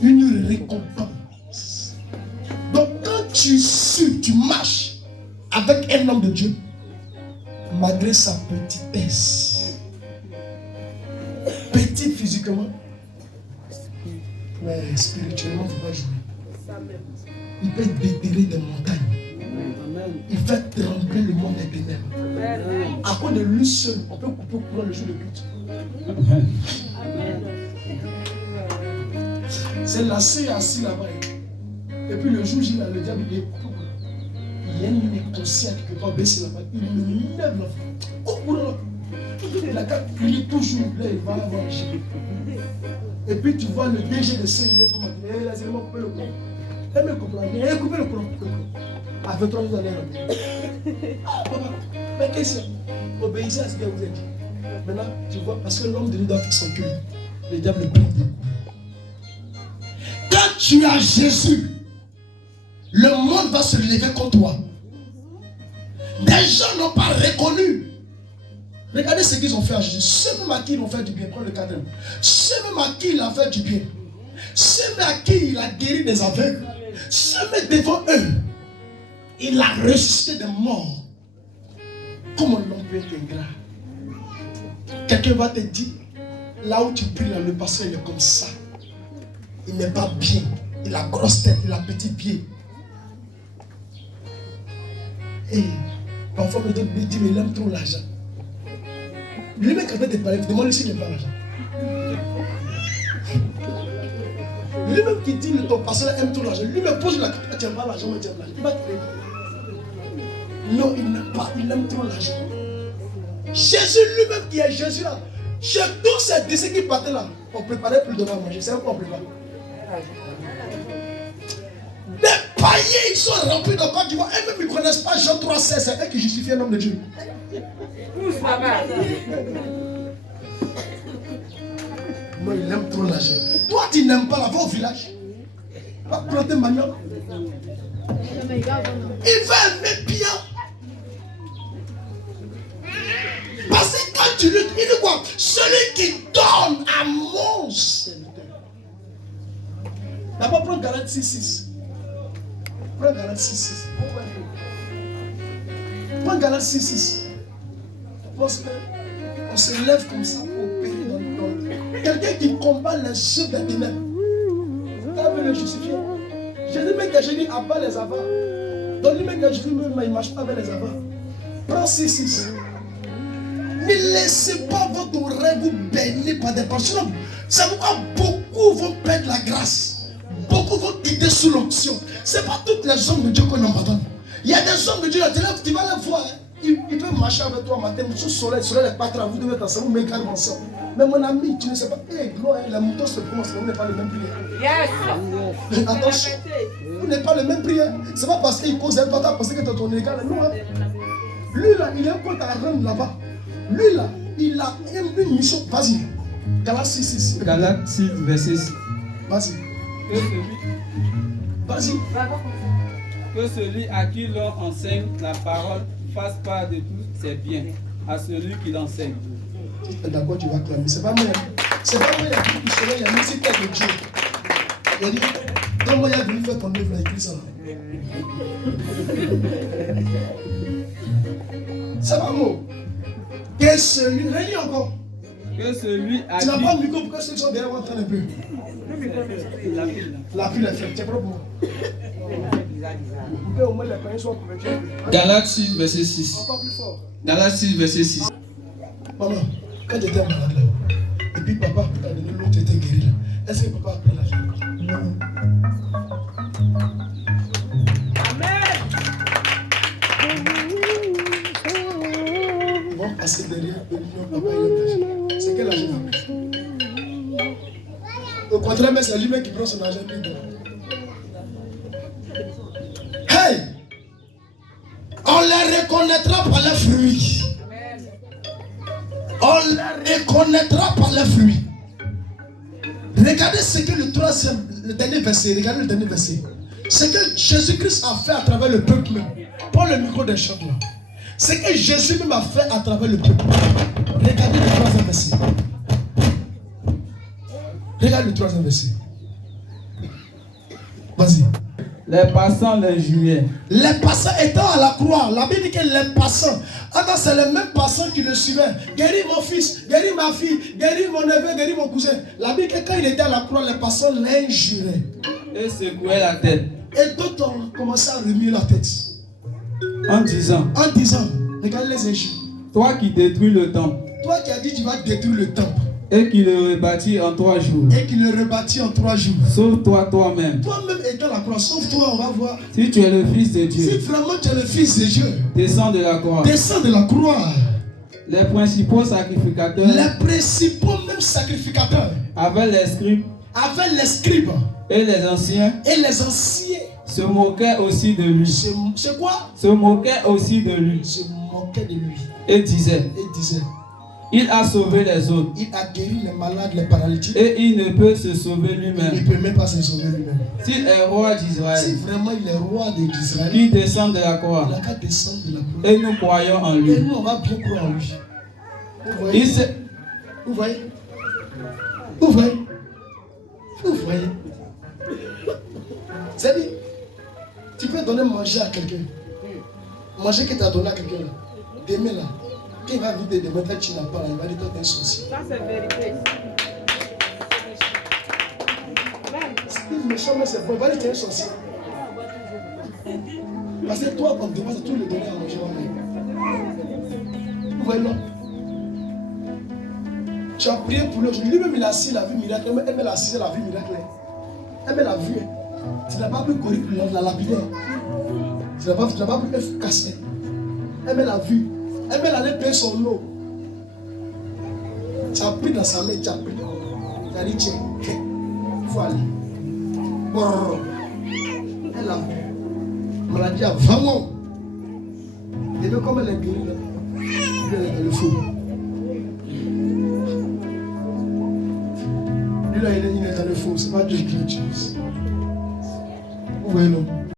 une récompense. Donc quand tu suis, tu marches avec un homme de Dieu, malgré sa petitesse, petit physiquement, mais spirituellement, il ne faut pas jouer. Il peut déterrer des montagnes. Il fait trembler le monde des ténèbres. À cause de lui seul, on peut couper au courant le jour de culte. C'est l'assis assis là-bas. Et puis le jour J, le diable il est coupé. Il y a une négociation quelque part baissé là-bas. Il me lève l'enfant. Au courant. Il a qu'à crier toujours. Là, il va avoir le J. Et puis tu vois le DG de CIE comment dire, là c'est vraiment couper le courant. Elle me comprend bien, elle couper le courant. À 23 ans, vous allez rentrer. Papa, mais qu'est-ce que c'est? Obéissez à ce que vous êtes dit. Maintenant, tu vois, parce que l'homme de Dieu doit faire son cœur. Le diable le prend. Quand tu as Jésus, le monde va se lever contre toi. Des gens n'ont pas reconnu. Regardez ce qu'ils ont fait à Jésus. Ceux même à qui ils ont fait du bien, prends le cadre. Ceux même à qui il a fait du bien. Ceux même à qui il a guéri des aveugles. Ceux même devant eux, il a ressuscité des morts. Comment l'homme peut être ingrat? Quelqu'un va te dire, là où tu pries, là, le pasteur il est comme ça. Il n'est pas bien. Il a grosse tête, il a petit pied. Et parfois, me dit, mais il aime trop l'argent. Lui-même, quand il te parle, demande-lui s'il n'aime pas l'argent. Lui-même qui dit que ton pasteur aime trop l'argent, lui-même pose la question, tu n'aimes pas l'argent, moi tu aimes l'argent. Il va te dire. Non, il n'aime pas, il aime trop l'argent. Jésus lui-même qui est Jésus là, chez tous ces disciples qui partaient là, on préparait plus de manger. C'est quoi on prépare? Les païens, ils sont remplis de Côte d'Ivoire. Eux-mêmes, ils ne connaissent pas Jean 3,16. C'est eux qui justifient un homme de Dieu. Non, il aime trop l'argent. Toi, tu n'aimes pas la va au village. Va planter manioc. Il va aimer bien. Parce que quand tu luttes, il dit quoi? Celui qui donne à mon serviteur. D'abord, prends Galates 6,6. Prends Galates 6,6. Prends Galates 6,6. Parce qu'on se lève comme ça pour payer dans le temps. Quelqu'un qui combat les œuvres des ténèbres. Quand veut le justifier. Jésus même que j'ai dit abat les avares. Donc lui même que Jésus même il ne marche pas avec les avares. Prends 6,6. Ne laissez pas votre rêve vous bénir par des personnes. C'est pourquoi beaucoup vont perdre la grâce. Beaucoup vont quitter sous l'onction. Ce n'est pas toutes les hommes de Dieu qu'on abandonne. Il y a des hommes de Dieu, tu vas les voir. Ils peuvent marcher avec toi matin, sous le soleil n'est pas très, vous devez être ensemble, vous mettez ensemble. Mais mon ami, tu ne sais pas, la mouton se prononce, vous n'êtes pas le même prière. Yes. Attention, vous n'êtes pas le même prière. Ce n'est pas parce qu'il cause un bâtard, parce que tu es ton égal. Non, hein. Lui là, il a un compte à rendre là-bas. Lui là, il a une mission. Vas-y. Galates 6. Galates 6, verset 6. Vas-y. Vas-y. Que celui à qui l'on enseigne la parole fasse part de tous ses biens à celui qui l'enseigne. D'accord, tu vas clamer. C'est pas moi. C'est pas moi qui serait, il y a une cité de Dieu. Il a dit, quand moi il a venu faire ton œuvre, il a écrit ça. C'est pas moi. Que celui, relis encore. Que celui à qui... Tu n'as pas de micro, pourquoi ceux qui sont derrière vont entendre un peu? La pile est faite, c'est propre. Galates 6, verset 6. Encore plus fort. Galates 6, verset 6. Maman, quand tu étais malade là, et puis papa t'a donné l'eau, tu étais guéri là, est-ce que papa a pris l'argent? Non. Amen. Ils vont passer derrière eux, non, papa il a l'argent. C'est quel argent il a pris? Au contraire, mais c'est lui-même qui prend son argent et puis donne. Hey! On les reconnaîtra par leurs fruits. On les reconnaîtra par leurs fruits. Regardez ce que le dernier verset. Regardez le dernier verset. Ce que Jésus-Christ a fait à travers le peuple même. Prends le micro des chants là. Ce que Jésus même a fait à travers le peuple. Regardez le troisième verset. Regarde le troisième verset. Les passants l'injuriaient. Les passants étant à la croix, la Bible dit que les passants, attends, c'est les mêmes passants qui le suivaient. Guéris mon fils, guéris ma fille, guéris mon neveu, guéris mon cousin. La Bible dit que quand il était à la croix, les passants l'injuraient. Et secouaient la tête. Et d'autres ont commencé à remuer la tête. En disant, regarde les injures. toi qui détruis le temple. Toi qui as dit tu vas détruire le temple. Et qui le rebâtit en 3 jours. Et qui le rebâtit en 3 jours. Sauve-toi toi-même. Toi-même étant la croix, sauve-toi, on va voir. Si tu es le fils de Dieu. Si vraiment tu es le fils de Dieu. Descends de la croix. Descends de la croix. Les principaux sacrificateurs. Les principaux même sacrificateurs. Avec les scribes. Et les anciens. Se moquaient aussi de lui. C'est quoi? Se moquaient aussi de lui. Se moquaient de lui. Et disaient. Il a sauvé les autres. Il a guéri les malades, les paralytiques. Et il ne peut se sauver lui-même. Il ne peut même pas se sauver lui-même. S'il est roi d'Israël. Si vraiment il est roi d'Israël. Il descend de la croix. Il a qu'à descendre de la croix. Et nous croyons en lui. Et nous on va bien croire en lui. Vous voyez? Vous voyez? C'est-à-dire, tu peux donner manger à quelqu'un. Manger que tu as donné à quelqu'un là. Demain là. Quand il va vider demain, quand tu n'as pas là, il va dire toi t'es un sorcier. Ça c'est vérité. C'est méchant, mais c'est bon. Il va dire t'es un sorcier. Parce que toi, on te demande de tout le donner à manger. Vous voyez non? Tu as prié pour lui. Lui-même il a assis la vie miracle. Elle m'a assisé la vie miracle. Elle m'a vu. Tu n'as pas pu courir pour la lapider. Tu n'as pas pu me casser. Elle m'a vu. Elle m'a allé payer son lot. Tu as pris dans sa main, tu as pris. Tu as dit, tiens, il faut aller. Elle a vu. On l'a dit, vraiment. Et bien, comme elle est guérie, elle est dans le fou. Lui là, il est dans le fou. C'est pas Dieu qui l'utilise. Vous voyez, non?